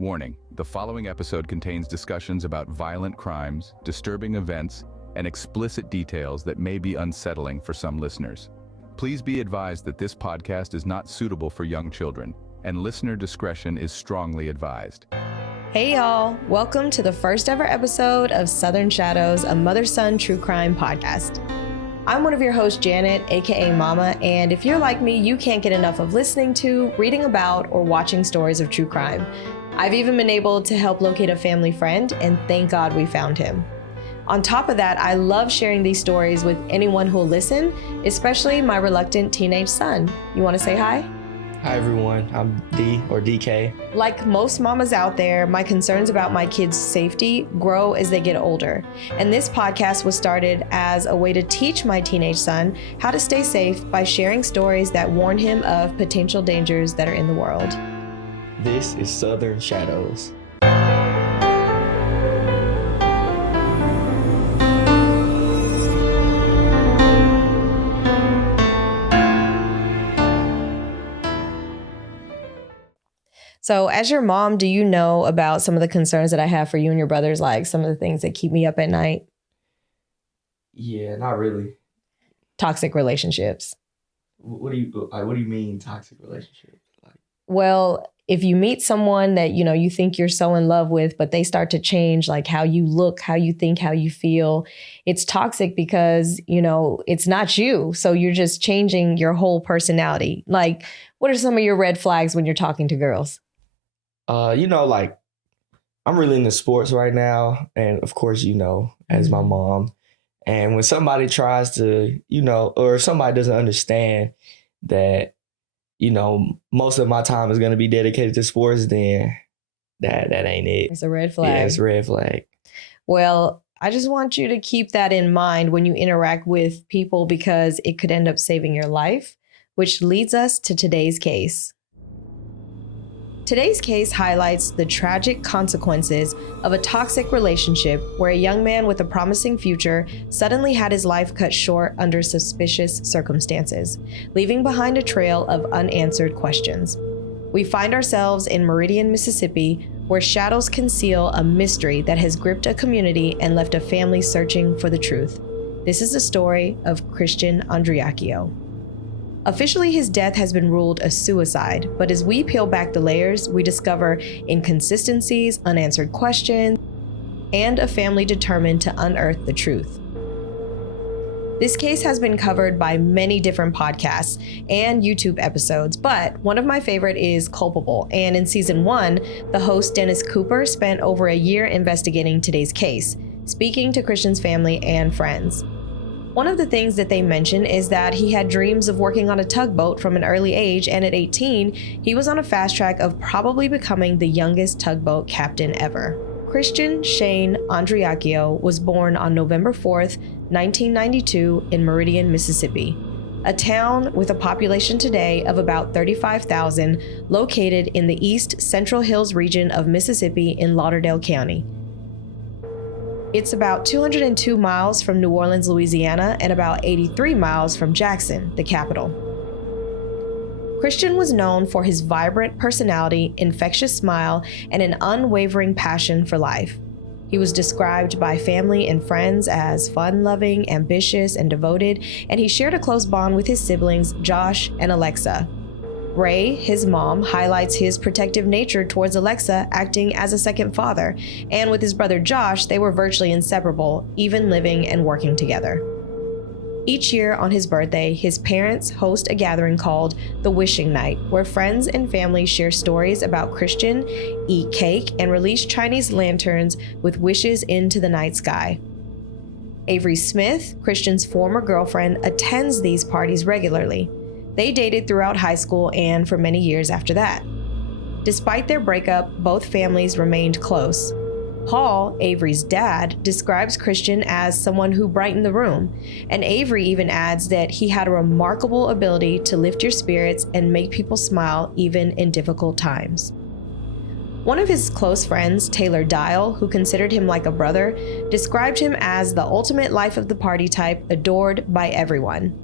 Warning, the following episode contains discussions about violent crimes, disturbing events, and explicit details that may be unsettling for some listeners. Please be advised that this podcast is not suitable for young children, and listener discretion is strongly advised. Hey y'all, welcome to the first ever episode of Southern Shadows, a mother-son true crime podcast. I'm one of your hosts, Janet, aka Mama, and if you're like me, you can't get enough of listening to, reading about, or watching stories of true crime. I've even been able to help locate a family friend, and thank God we found him. On top of that, I love sharing these stories with anyone who'll listen, especially my reluctant teenage son. You want to say hi? Hi everyone, I'm D or DK. Like most mamas out there, my concerns about my kids' safety grow as they get older. And this podcast was started as a way to teach my teenage son how to stay safe by sharing stories that warn him of potential dangers that are in the world. This is Southern Shadows. So as your mom, do you know about some of the concerns that I have for you and your brothers, like some of the things that keep me up at night? Yeah, not really. Toxic relationships. What do you mean toxic relationships? Well, if you meet someone that, you think you're so in love with, but they start to change like how you look, how you think, how you feel, it's toxic because, it's not you. So you're just changing your whole personality. Like, what are some of your red flags when you're talking to girls? I'm really into sports right now. And of course, as my mom. And when somebody tries to, or if somebody doesn't understand that, most of my time is going to be dedicated to sports, then that ain't it. It's a red flag. Yeah, it's a red flag. Well, I just want you to keep that in mind when you interact with people because it could end up saving your life, which leads us to today's case. Today's case highlights the tragic consequences of a toxic relationship where a young man with a promising future suddenly had his life cut short under suspicious circumstances, leaving behind a trail of unanswered questions. We find ourselves in Meridian, Mississippi, where shadows conceal a mystery that has gripped a community and left a family searching for the truth. This is the story of Christian Andreacchio. Officially, his death has been ruled a suicide, but as we peel back the layers, we discover inconsistencies, unanswered questions, and a family determined to unearth the truth. This case has been covered by many different podcasts and YouTube episodes, but one of my favorite is Culpable, and in season 1, the host Dennis Cooper spent over a year investigating today's case, speaking to Christian's family and friends. One of the things that they mention is that he had dreams of working on a tugboat from an early age, and at 18, he was on a fast track of probably becoming the youngest tugboat captain ever. Christian Shane Andreacchio was born on November 4th, 1992 in Meridian, Mississippi, a town with a population today of about 35,000 located in the East Central Hills region of Mississippi in Lauderdale County. It's about 202 miles from New Orleans, Louisiana, and about 83 miles from Jackson, the capital. Christian was known for his vibrant personality, infectious smile, and an unwavering passion for life. He was described by family and friends as fun-loving, ambitious, and devoted, and he shared a close bond with his siblings, Josh and Alexa. Ray, his mom, highlights his protective nature towards Alexa, acting as a second father, and with his brother Josh, they were virtually inseparable, even living and working together. Each year on his birthday, his parents host a gathering called the Wishing Night, where friends and family share stories about Christian, eat cake, and release Chinese lanterns with wishes into the night sky. Avery Smith, Christian's former girlfriend, attends these parties regularly. They dated throughout high school and for many years after that. Despite their breakup, both families remained close. Paul, Avery's dad, describes Christian as someone who brightened the room, and Avery even adds that he had a remarkable ability to lift your spirits and make people smile even in difficult times. One of his close friends, Taylor Dial, who considered him like a brother, described him as the ultimate life of the party type, adored by everyone.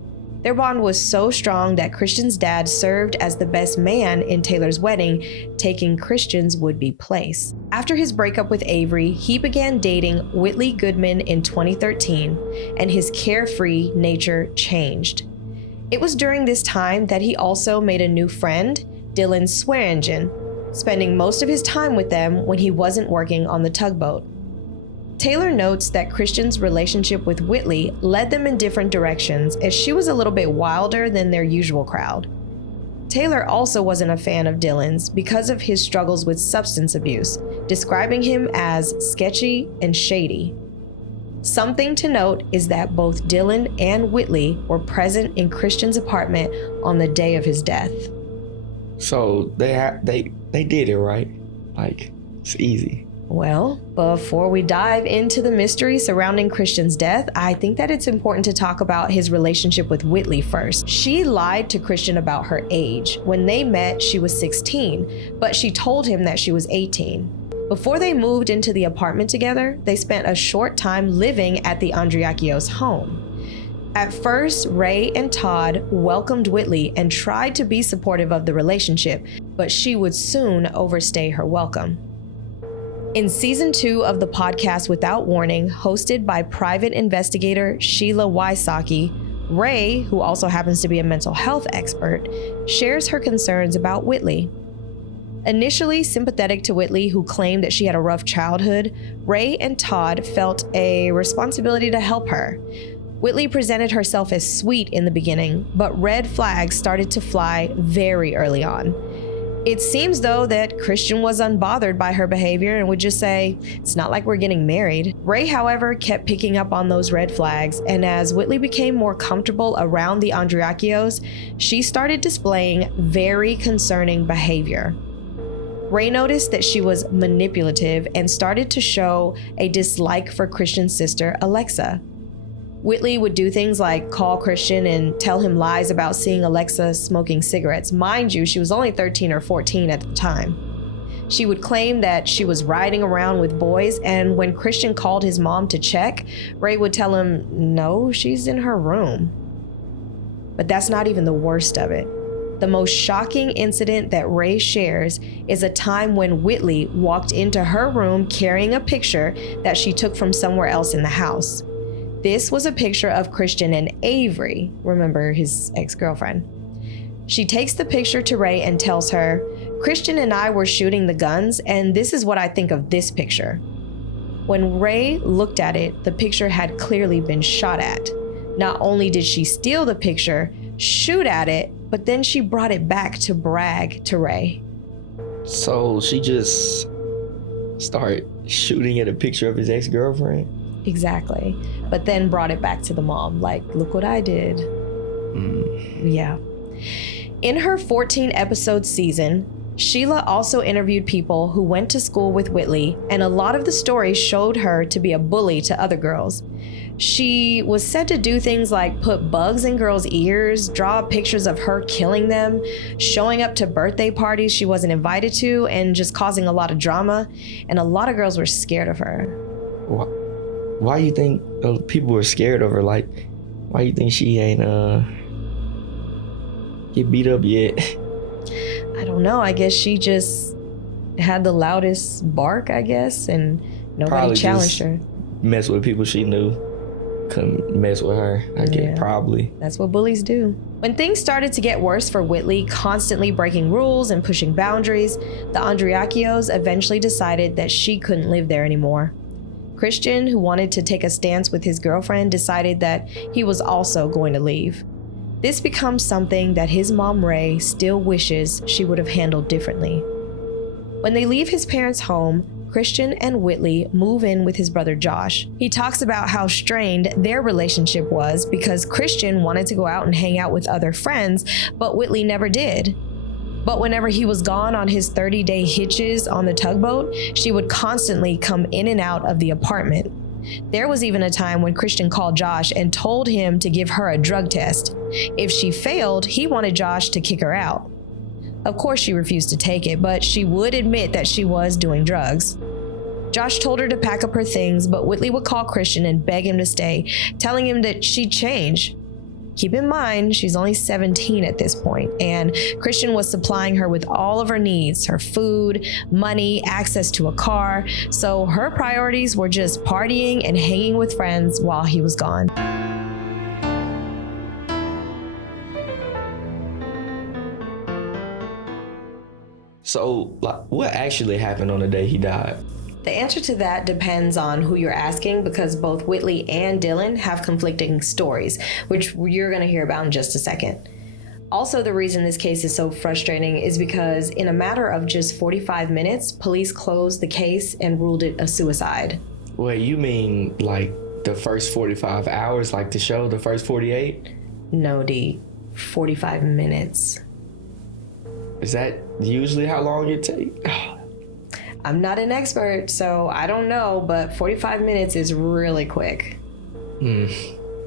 Their bond was so strong that Christian's dad served as the best man in Taylor's wedding, taking Christian's would-be place. After his breakup with Avery, he began dating Whitley Goodman in 2013, and his carefree nature changed. It was during this time that he also made a new friend, Dylan Swearingen, spending most of his time with them when he wasn't working on the tugboat. Taylor notes that Christian's relationship with Whitley led them in different directions, as she was a little bit wilder than their usual crowd. Taylor also wasn't a fan of Dylan's because of his struggles with substance abuse, describing him as sketchy and shady. Something to note is that both Dylan and Whitley were present in Christian's apartment on the day of his death. So they did it, right? Like, it's easy. Well, before we dive into the mystery surrounding Christian's death, I think that it's important to talk about his relationship with Whitley first. She lied to Christian about her age. When they met, she was 16, but she told him that she was 18. Before they moved into the apartment together, they spent a short time living at the Andreacchio's home. At first, Ray and Todd welcomed Whitley and tried to be supportive of the relationship, but she would soon overstay her welcome. In season 2 of the podcast Without Warning, hosted by private investigator Sheila Wysocki, Ray, who also happens to be a mental health expert, shares her concerns about Whitley. Initially sympathetic to Whitley, who claimed that she had a rough childhood, Ray and Todd felt a responsibility to help her. Whitley presented herself as sweet in the beginning, but red flags started to fly very early on. It seems, though, that Christian was unbothered by her behavior and would just say, "It's not like we're getting married." Ray, however, kept picking up on those red flags, and as Whitley became more comfortable around the Andreacchios, she started displaying very concerning behavior. Ray noticed that she was manipulative and started to show a dislike for Christian's sister, Alexa. Whitley would do things like call Christian and tell him lies about seeing Alexa smoking cigarettes. Mind you, she was only 13 or 14 at the time. She would claim that she was riding around with boys, and when Christian called his mom to check, Ray would tell him, "No, she's in her room." But that's not even the worst of it. The most shocking incident that Ray shares is a time when Whitley walked into her room carrying a picture that she took from somewhere else in the house. This was a picture of Christian and Avery, remember his ex-girlfriend. She takes the picture to Ray and tells her, "Christian and I were shooting the guns, and this is what I think of this picture." When Ray looked at it, the picture had clearly been shot at. Not only did she steal the picture, shoot at it, but then she brought it back to brag to Ray. So she just started shooting at a picture of his ex-girlfriend? Exactly. But then brought it back to the mom, like, "Look what I did." Yeah. In her 14-episode season, Sheila also interviewed people who went to school with Whitley, and a lot of the stories showed her to be a bully to other girls. She was said to do things like put bugs in girls' ears, draw pictures of her killing them, showing up to birthday parties she wasn't invited to, and just causing a lot of drama. And a lot of girls were scared of her. Why do you think people were scared of her? Like, why do you think she ain't get beat up yet? I don't know. I guess she just had the loudest bark, I guess, and nobody Probably challenged her. Mess with people she knew. Couldn't mess with her, I guess, probably. That's what bullies do. When things started to get worse for Whitley, constantly breaking rules and pushing boundaries, the Andreacchios eventually decided that she couldn't live there anymore. Christian, who wanted to take a stance with his girlfriend, decided that he was also going to leave. This becomes something that his mom, Ray, still wishes she would have handled differently. When they leave his parents' home, Christian and Whitley move in with his brother Josh. He talks about how strained their relationship was because Christian wanted to go out and hang out with other friends, but Whitley never did. But whenever he was gone on his 30-day hitches on the tugboat, she would constantly come in and out of the apartment. There was even a time when Christian called Josh and told him to give her a drug test. If she failed, he wanted Josh to kick her out. Of course, she refused to take it, but she would admit that she was doing drugs. Josh told her to pack up her things, but Whitley would call Christian and beg him to stay, telling him that she'd change. Keep in mind, she's only 17 at this point, and Christian was supplying her with all of her needs, her food, money, access to a car. So her priorities were just partying and hanging with friends while he was gone. So, like, what actually happened on the day he died? The answer to that depends on who you're asking, because both Whitley and Dylan have conflicting stories, which you're going to hear about in just a second. Also, the reason this case is so frustrating is because in a matter of just 45 minutes, police closed the case and ruled it a suicide. Wait, you mean like the first 45 hours, like the show, the first 48? No, D. 45 minutes. Is that usually how long it takes? I'm not an expert, so I don't know, but 45 minutes is really quick.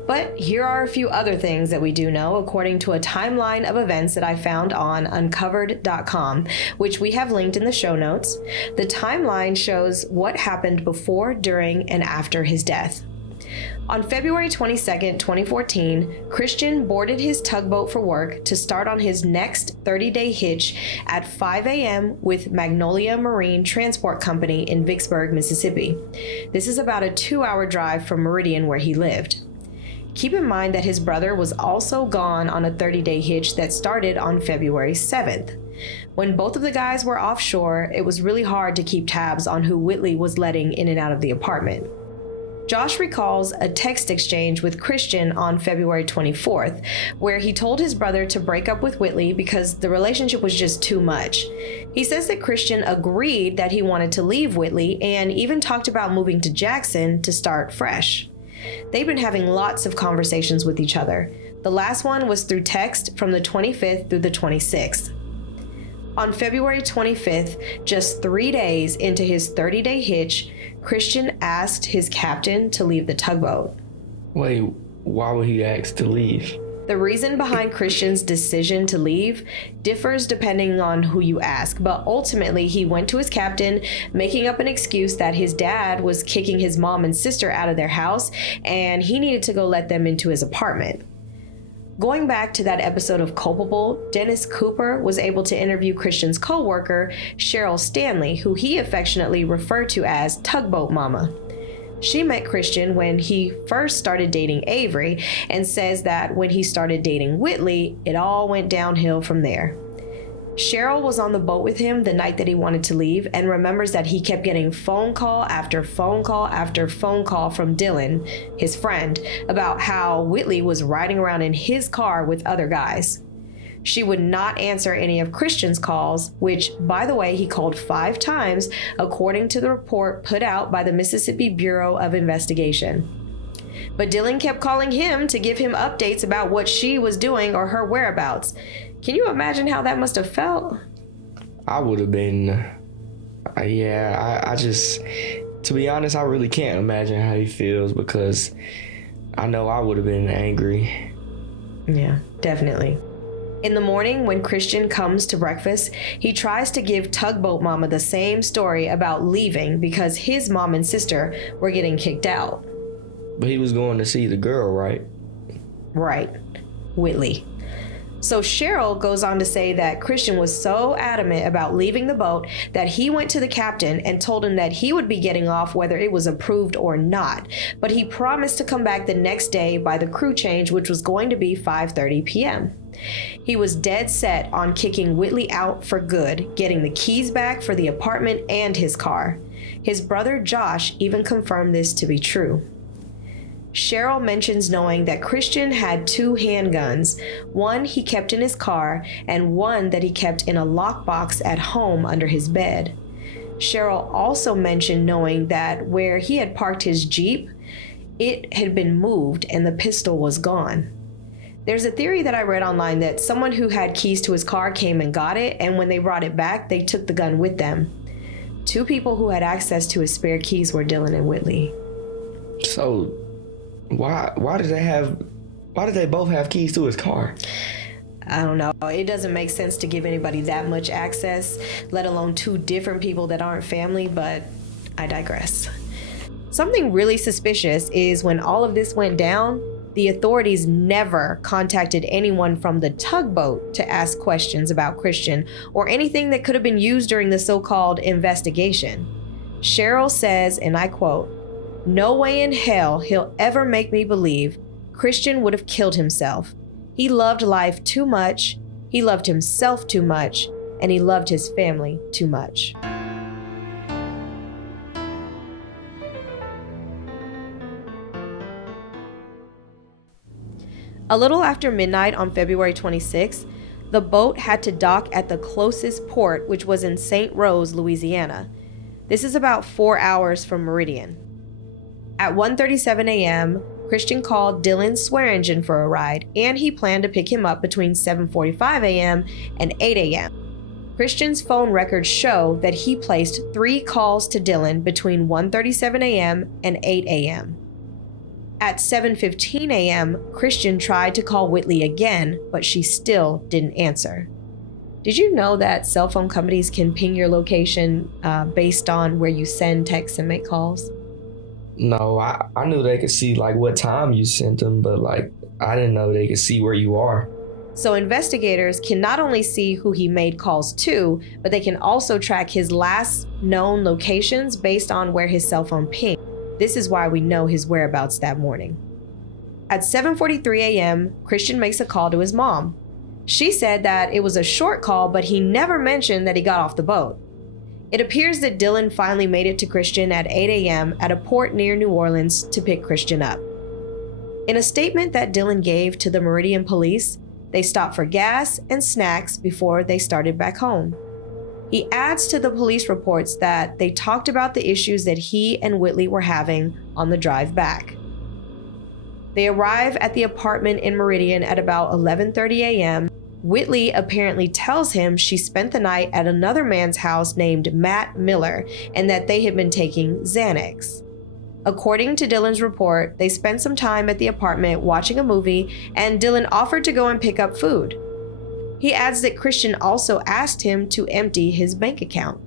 But here are a few other things that we do know according to a timeline of events that I found on uncovered.com, which we have linked in the show notes. The timeline shows what happened before, during, and after his death. On February 22nd, 2014, Christian boarded his tugboat for work to start on his next 30-day hitch at 5 a.m. with Magnolia Marine Transport Company in Vicksburg, Mississippi. This is about a 2-hour drive from Meridian, where he lived. Keep in mind that his brother was also gone on a 30-day hitch that started on February 7th. When both of the guys were offshore, it was really hard to keep tabs on who Whitley was letting in and out of the apartment. Josh recalls a text exchange with Christian on February 24th, where he told his brother to break up with Whitley because the relationship was just too much. He says that Christian agreed that he wanted to leave Whitley and even talked about moving to Jackson to start fresh. They've been having lots of conversations with each other. The last one was through text from the 25th through the 26th. On February 25th, just 3 days into his 30-day hitch, Christian asked his captain to leave the tugboat. Wait, why would he ask to leave? The reason behind Christian's decision to leave differs depending on who you ask, but ultimately he went to his captain, making up an excuse that his dad was kicking his mom and sister out of their house and he needed to go let them into his apartment. Going back to that episode of Culpable, Dennis Cooper was able to interview Christian's co-worker, Cheryl Stanley, who he affectionately referred to as Tugboat Mama. She met Christian when he first started dating Avery and says that when he started dating Whitley, it all went downhill from there. Cheryl was on the boat with him the night that he wanted to leave and remembers that he kept getting phone call after phone call after phone call from Dylan, his friend, about how Whitley was riding around in his car with other guys. She would not answer any of Christian's calls, which, by the way, he called 5 times, according to the report put out by the Mississippi Bureau of Investigation. But Dylan kept calling him to give him updates about what she was doing or her whereabouts. Can you imagine how that must have felt? I would have been, I just, to be honest, I really can't imagine how he feels because I know I would have been angry. Yeah, definitely. In the morning, when Christian comes to breakfast, he tries to give Tugboat Mama the same story about leaving because his mom and sister were getting kicked out. But he was going to see the girl, right? Right. Whitley. So Cheryl goes on to say that Christian was so adamant about leaving the boat that he went to the captain and told him that he would be getting off whether it was approved or not, but he promised to come back the next day by the crew change, which was going to be 5:30 p.m. He was dead set on kicking Whitley out for good, getting the keys back for the apartment and his car. His brother Josh even confirmed this to be true. Cheryl mentions knowing that Christian had 2 handguns, one he kept in his car and one that he kept in a lockbox at home under his bed. Cheryl also mentioned knowing that where he had parked his Jeep, it had been moved and the pistol was gone. There's a theory that I read online that someone who had keys to his car came and got it, and when they brought it back, they took the gun with them. 2 people who had access to his spare keys were Dylan and Whitley. So why did they both have keys to his car? I don't know. It doesn't make sense to give anybody that much access, let alone 2 different people that aren't family, but I digress. Something really suspicious is when all of this went down, the authorities never contacted anyone from the tugboat to ask questions about Christian or anything that could have been used during the so-called investigation. Cheryl says, and I quote, "No way in hell he'll ever make me believe Christian would have killed himself. He loved life too much, he loved himself too much, and he loved his family too much." A little after midnight on February 26th, the boat had to dock at the closest port, which was in St. Rose, Louisiana. This is about 4 hours from Meridian. At 1:37 a.m., Christian called Dylan's swear engine for a ride, and he planned to pick him up between 7:45 a.m. and 8 a.m. Christian's phone records show that he placed 3 calls to Dylan between 1:37 a.m. and 8 a.m. At 7:15 a.m., Christian tried to call Whitley again, but she still didn't answer. Did you know that cell phone companies can ping your location based on where you send texts and make calls? No, I knew they could see like what time you sent them, but like I didn't know they could see where you are. So investigators can not only see who he made calls to, but they can also track his last known locations based on where his cell phone pinged. This is why we know his whereabouts that morning. At 7:43 a.m., Christian makes a call to his mom. She said that it was a short call, but he never mentioned that he got off the boat. It appears that Dylan finally made it to Christian at 8 a.m. at a port near New Orleans to pick Christian up. In a statement that Dylan gave to the Meridian police, they stopped for gas and snacks before they started back home. He adds to the police reports that they talked about the issues that he and Whitley were having on the drive back. They arrive at the apartment in Meridian at about 11:30 a.m. Whitley apparently tells him she spent the night at another man's house named Matt Miller and that they had been taking Xanax. According to Dylan's report, they spent some time at the apartment watching a movie, and Dylan offered to go and pick up food. He adds that Christian also asked him to empty his bank account.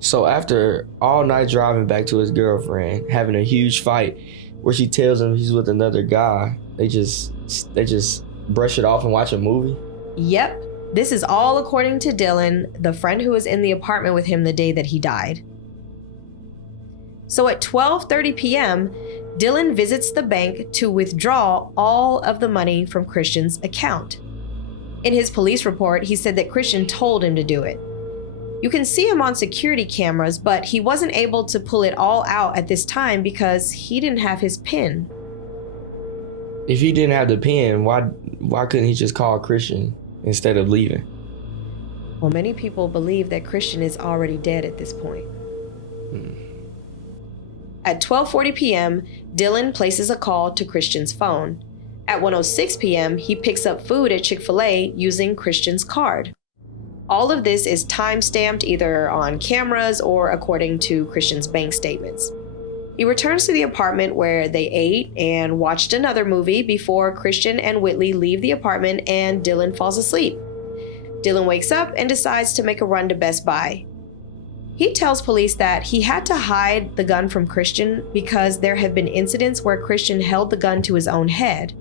So after all night driving back to his girlfriend, having a huge fight where she tells him he's with another guy, they just brush it off and watch a movie? Yep, this is all according to Dylan, the friend who was in the apartment with him the day that he died. So at 12:30 p.m., Dylan visits the bank to withdraw all of the money from Christian's account. In his police report, he said that Christian told him to do it. You can see him on security cameras, but he wasn't able to pull it all out at this time because he didn't have his PIN. If he didn't have the PIN, why couldn't he just call Christian instead of leaving? Well, many people believe that Christian is already dead at this point. At 12:40 p.m., Dylan places a call to Christian's phone. At 1:06 p.m., he picks up food at Chick-fil-A using Christian's card. All of this is time-stamped either on cameras or according to Christian's bank statements. He returns to the apartment where they ate and watched another movie before Christian and Whitley leave the apartment and Dylan falls asleep. Dylan wakes up and decides to make a run to Best Buy. He tells police that he had to hide the gun from Christian because there have been incidents where Christian held the gun to his own head.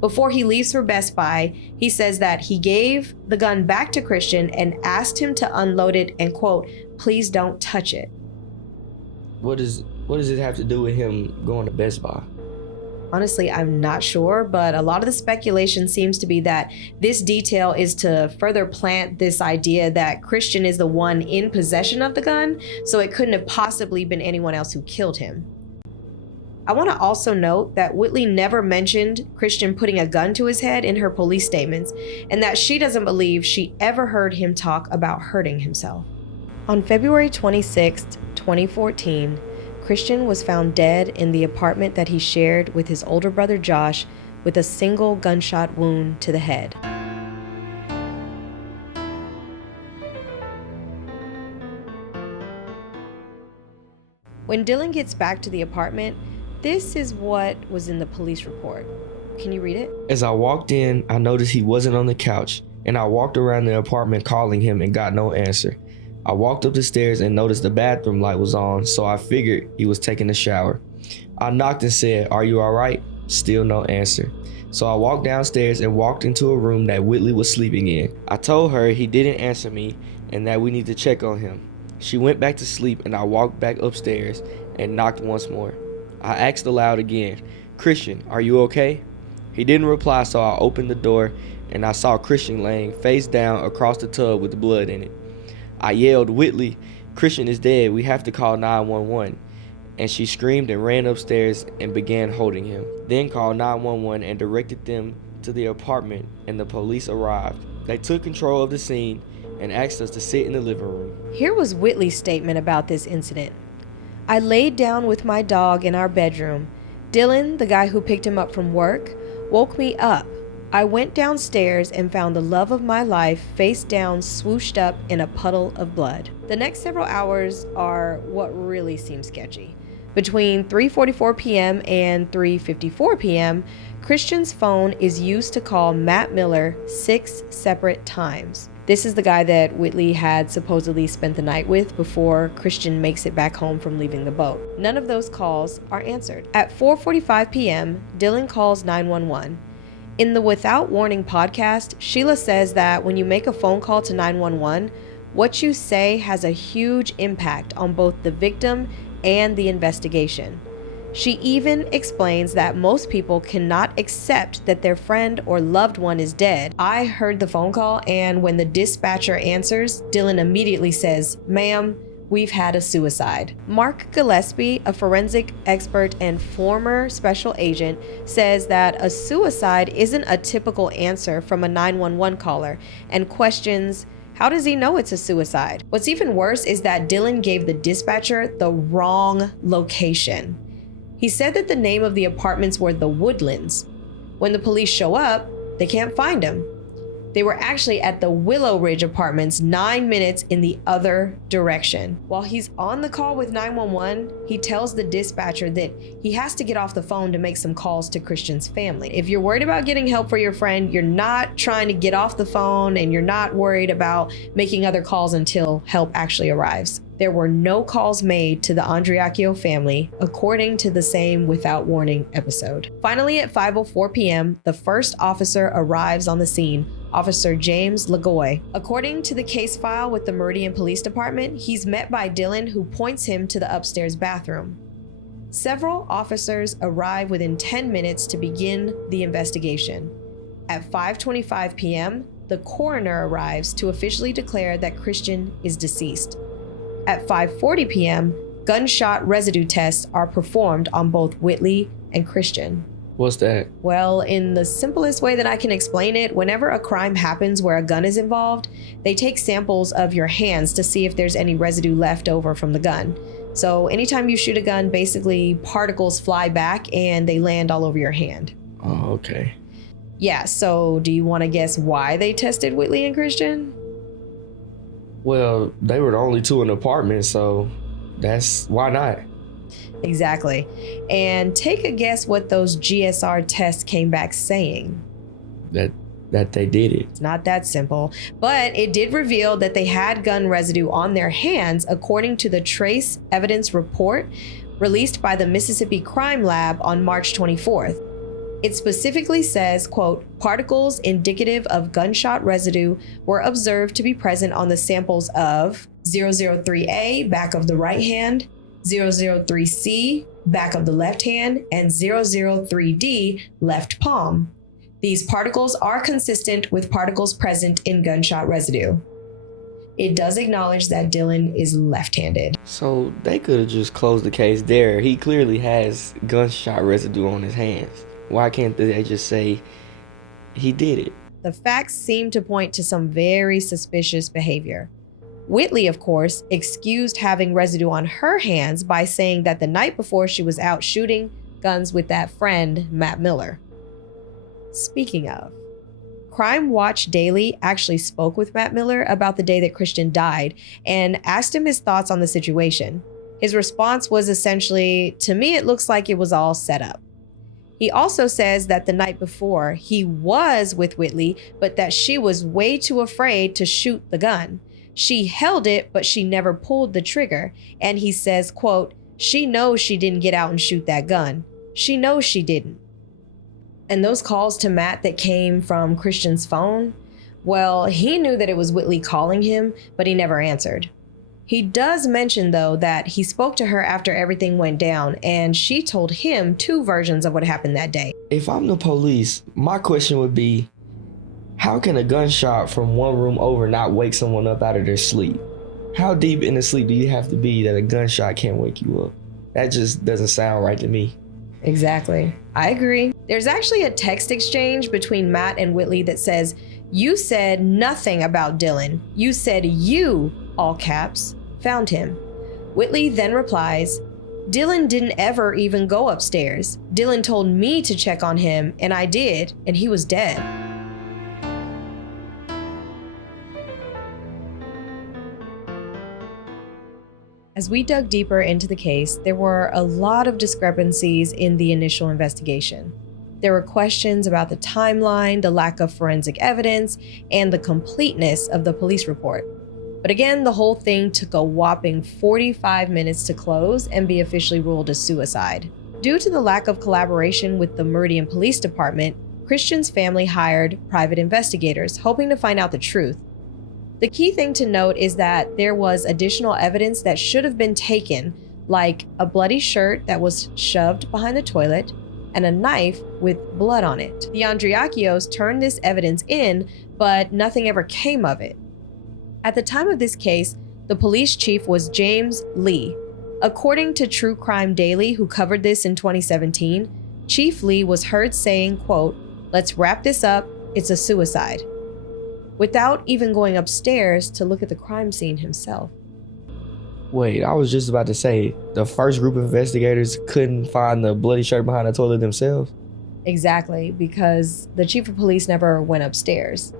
Before he leaves for Best Buy, he says that he gave the gun back to Christian and asked him to unload it and quote, "Please don't touch it." What does it have to do with him going to Best Buy? Honestly, I'm not sure, but a lot of the speculation seems to be that this detail is to further plant this idea that Christian is the one in possession of the gun, so it couldn't have possibly been anyone else who killed him. I want to also note that Whitley never mentioned Christian putting a gun to his head in her police statements, and that she doesn't believe she ever heard him talk about hurting himself. On February 26, 2014, Christian was found dead in the apartment that he shared with his older brother Josh with a single gunshot wound to the head. When Dylan gets back to the apartment, this is what was in the police report. Can you read it? As I walked in, I noticed he wasn't on the couch, and I walked around the apartment calling him and got no answer. I walked up the stairs and noticed the bathroom light was on, so I figured he was taking a shower. I knocked and said, "Are you all right?" Still no answer. So I walked downstairs and walked into a room that Whitley was sleeping in. I told her he didn't answer me and that we need to check on him. She went back to sleep and I walked back upstairs and knocked once more. I asked aloud again, "Christian, are you okay?" He didn't reply, so I opened the door and I saw Christian laying face down across the tub with blood in it. I yelled, "Whitley, Christian is dead. We have to call 911. And she screamed and ran upstairs and began holding him. Then called 911 and directed them to the apartment, and the police arrived. They took control of the scene and asked us to sit in the living room. Here was Whitley's statement about this incident. I laid down with my dog in our bedroom. Dylan, the guy who picked him up from work, woke me up. I went downstairs and found the love of my life face down, swooshed up in a puddle of blood. The next several hours are what really seems sketchy. Between 3:44 p.m. and 3:54 p.m., Christian's phone is used to call Matt Miller 6 separate times. This is the guy that Whitley had supposedly spent the night with before Christian makes it back home from leaving the boat. None of those calls are answered. At 4:45 p.m., Dylan calls 911. In the Without Warning podcast, Sheila says that when you make a phone call to 911, what you say has a huge impact on both the victim and the investigation. She even explains that most people cannot accept that their friend or loved one is dead. I heard the phone call, and when the dispatcher answers, Dylan immediately says, "Ma'am, we've had a suicide." Mark Gillespie, a forensic expert and former special agent, says that a suicide isn't a typical answer from a 911 caller and questions, how does he know it's a suicide? What's even worse is that Dylan gave the dispatcher the wrong location. He said that the name of the apartments were the Woodlands. When the police show up, they can't find him. They were actually at the Willow Ridge apartments 9 minutes in the other direction. While he's on the call with 911, he tells the dispatcher that he has to get off the phone to make some calls to Christian's family. If you're worried about getting help for your friend, you're not trying to get off the phone and you're not worried about making other calls until help actually arrives. There were no calls made to the Andreacchio family, according to the same Without Warning episode. Finally, at 5:04 p.m., the first officer arrives on the scene, Officer James Lagoy. According to the case file with the Meridian Police Department, he's met by Dylan, who points him to the upstairs bathroom. Several officers arrive within 10 minutes to begin the investigation. At 5:25 p.m., the coroner arrives to officially declare that Christian is deceased. At 5:40 p.m., gunshot residue tests are performed on both Whitley and Christian. What's that? Well, in the simplest way that I can explain it, whenever a crime happens where a gun is involved, they take samples of your hands to see if there's any residue left over from the gun. So anytime you shoot a gun, basically particles fly back and they land all over your hand. Oh, okay. Yeah, so do you want to guess why they tested Whitley and Christian? Well, they were the only two in the apartment, so why not? Exactly. And take a guess what those GSR tests came back saying. That they did it. It's not that simple, but it did reveal that they had gun residue on their hands, according to the trace evidence report released by the Mississippi Crime Lab on March 24th. It specifically says, quote, particles indicative of gunshot residue were observed to be present on the samples of 003A, back of the right hand, 003C, back of the left hand, and 003D, left palm. These particles are consistent with particles present in gunshot residue. It does acknowledge that Dylan is left-handed. So they could have just closed the case there. He clearly has gunshot residue on his hands. Why can't they just say he did it? The facts seem to point to some very suspicious behavior. Whitley, of course, excused having residue on her hands by saying that the night before she was out shooting guns with that friend, Matt Miller. Speaking of, Crime Watch Daily actually spoke with Matt Miller about the day that Christian died and asked him his thoughts on the situation. His response was essentially, to me, it looks like it was all set up. He also says that the night before he was with Whitley, but that she was way too afraid to shoot the gun. She held it, but she never pulled the trigger. And he says, quote, she knows she didn't get out and shoot that gun. She knows she didn't. And those calls to Matt that came from Christian's phone, well, he knew that it was Whitley calling him, but he never answered. He does mention, though, that he spoke to her after everything went down, and she told him 2 versions of what happened that day. If I'm the police, my question would be, how can a gunshot from one room over not wake someone up out of their sleep? How deep in the sleep do you have to be that a gunshot can't wake you up? That just doesn't sound right to me. Exactly. I agree. There's actually a text exchange between Matt and Whitley that says, "You said nothing about Dylan. You said you, all caps, found him." Whitley then replies, "Dylan didn't ever even go upstairs. Dylan told me to check on him, and I did, and he was dead." As we dug deeper into the case, there were a lot of discrepancies in the initial investigation. There were questions about the timeline, the lack of forensic evidence, and the completeness of the police report. But again, the whole thing took a whopping 45 minutes to close and be officially ruled a suicide. Due to the lack of collaboration with the Meridian Police Department, Christian's family hired private investigators, hoping to find out the truth. The key thing to note is that there was additional evidence that should have been taken, like a bloody shirt that was shoved behind the toilet and a knife with blood on it. The Andreacchios turned this evidence in, but nothing ever came of it. At the time of this case, the police chief was James Lee. According to True Crime Daily, who covered this in 2017, Chief Lee was heard saying, quote, "Let's wrap this up, it's a suicide," without even going upstairs to look at the crime scene himself. Wait, I was just about to say, the first group of investigators couldn't find the bloody shirt behind the toilet themselves? Exactly, because the chief of police never went upstairs,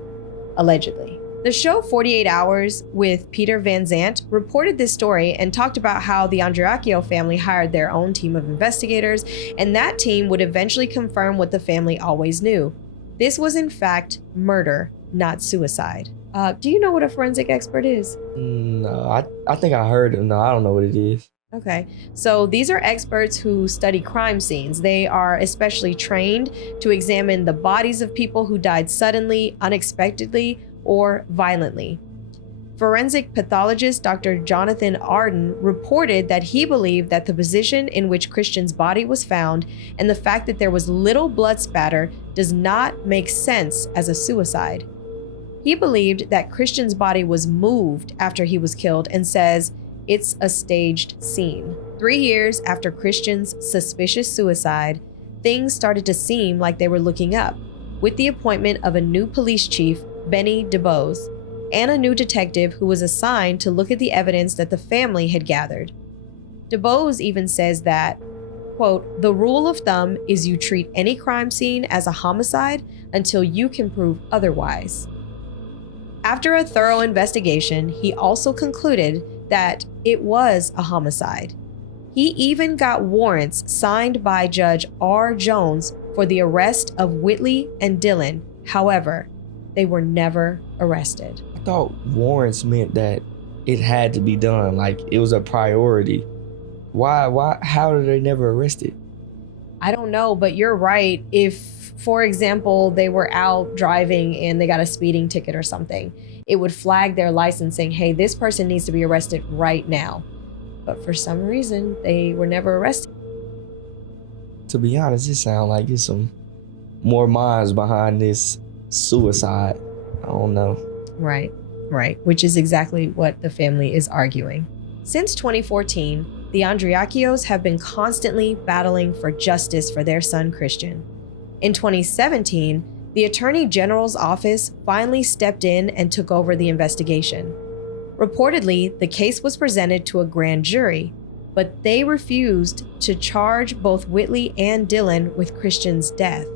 allegedly. The show 48 Hours with Peter Van Zandt reported this story and talked about how the Andreacchio family hired their own team of investigators, and that team would eventually confirm what the family always knew. This was in fact murder, not suicide. Do you know what a forensic expert is? No, I think I heard it. No, I don't know what it is. Okay, so these are experts who study crime scenes. They are especially trained to examine the bodies of people who died suddenly, unexpectedly, or violently. Forensic pathologist Dr. Jonathan Arden reported that he believed that the position in which Christian's body was found and the fact that there was little blood spatter does not make sense as a suicide. He believed that Christian's body was moved after he was killed and says it's a staged scene. 3 years after Christian's suspicious suicide, things started to seem like they were looking up, with the appointment of a new police chief, Benny DeBose, and a new detective who was assigned to look at the evidence that the family had gathered. DeBose even says that, quote, "The rule of thumb is you treat any crime scene as a homicide until you can prove otherwise." After a thorough investigation, he also concluded that it was a homicide. He even got warrants signed by Judge R. Jones for the arrest of Whitley and Dylan. However, they were never arrested. I thought warrants meant that it had to be done, like it was a priority. Why, how are they never arrested? I don't know, but you're right. If, for example, they were out driving and they got a speeding ticket or something, it would flag their license saying, hey, this person needs to be arrested right now. But for some reason, they were never arrested. To be honest, it sounds like there's some more minds behind this suicide. I don't know. Right, which is exactly what the family is arguing. Since 2014, the Andreacchios have been constantly battling for justice for their son, Christian. In 2017, the Attorney General's office finally stepped in and took over the investigation. Reportedly, the case was presented to a grand jury, but they refused to charge both Whitley and Dylan with Christian's death.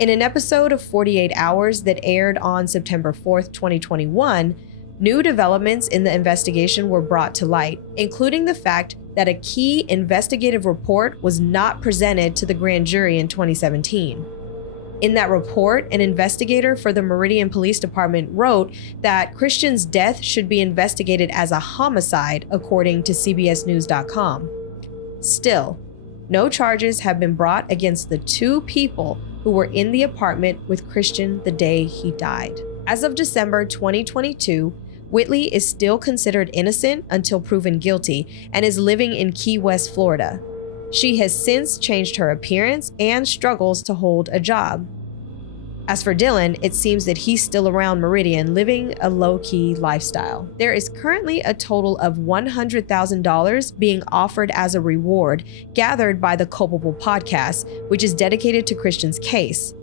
In an episode of 48 Hours that aired on September 4th, 2021, new developments in the investigation were brought to light, including the fact that a key investigative report was not presented to the grand jury in 2017. In that report, an investigator for the Meridian Police Department wrote that Christian's death should be investigated as a homicide, according to CBSNews.com. Still, No charges have been brought against the 2 people who were in the apartment with Christian the day he died. As of December 2022, Whitley is still considered innocent until proven guilty and is living in Key West, Florida. She has since changed her appearance and struggles to hold a job. As for Dylan, it seems that he's still around Meridian, living a low-key lifestyle. There is currently a total of $100,000 being offered as a reward gathered by the Culpable podcast, which is dedicated to Christian's case.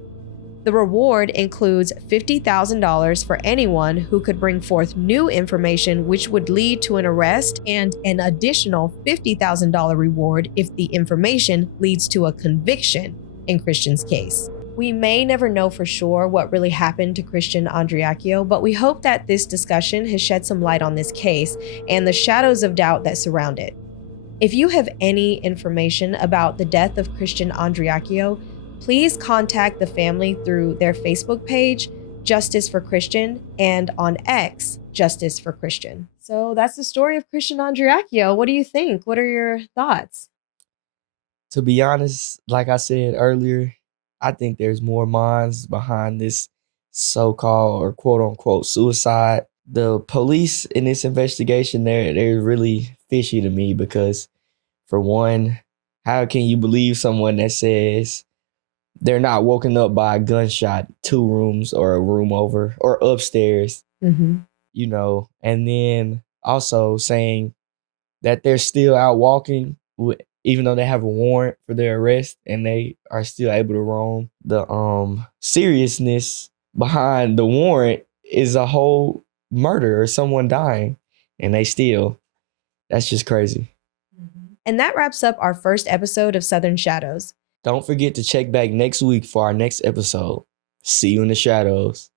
The reward includes $50,000 for anyone who could bring forth new information which would lead to an arrest, and an additional $50,000 reward if the information leads to a conviction in Christian's case. We may never know for sure what really happened to Christian Andreacchio, but we hope that this discussion has shed some light on this case and the shadows of doubt that surround it. If you have any information about the death of Christian Andreacchio, please contact the family through their Facebook page, Justice for Christian, and on X, Justice for Christian. So that's the story of Christian Andreacchio. What do you think? What are your thoughts? To be honest, like I said earlier, I think there's more minds behind this so-called or quote-unquote suicide. The police in this investigation, they're really fishy to me because, for one, how can you believe someone that says they're not woken up by a gunshot 2 rooms or a room over or upstairs, you know, and then also saying that they're still out walking even though they have a warrant for their arrest and they are still able to roam. The seriousness behind the warrant is a whole murder or someone dying, and they still, that's just crazy. And that wraps up our first episode of Southern Shadows. Don't forget to check back next week for our next episode. See you in the shadows.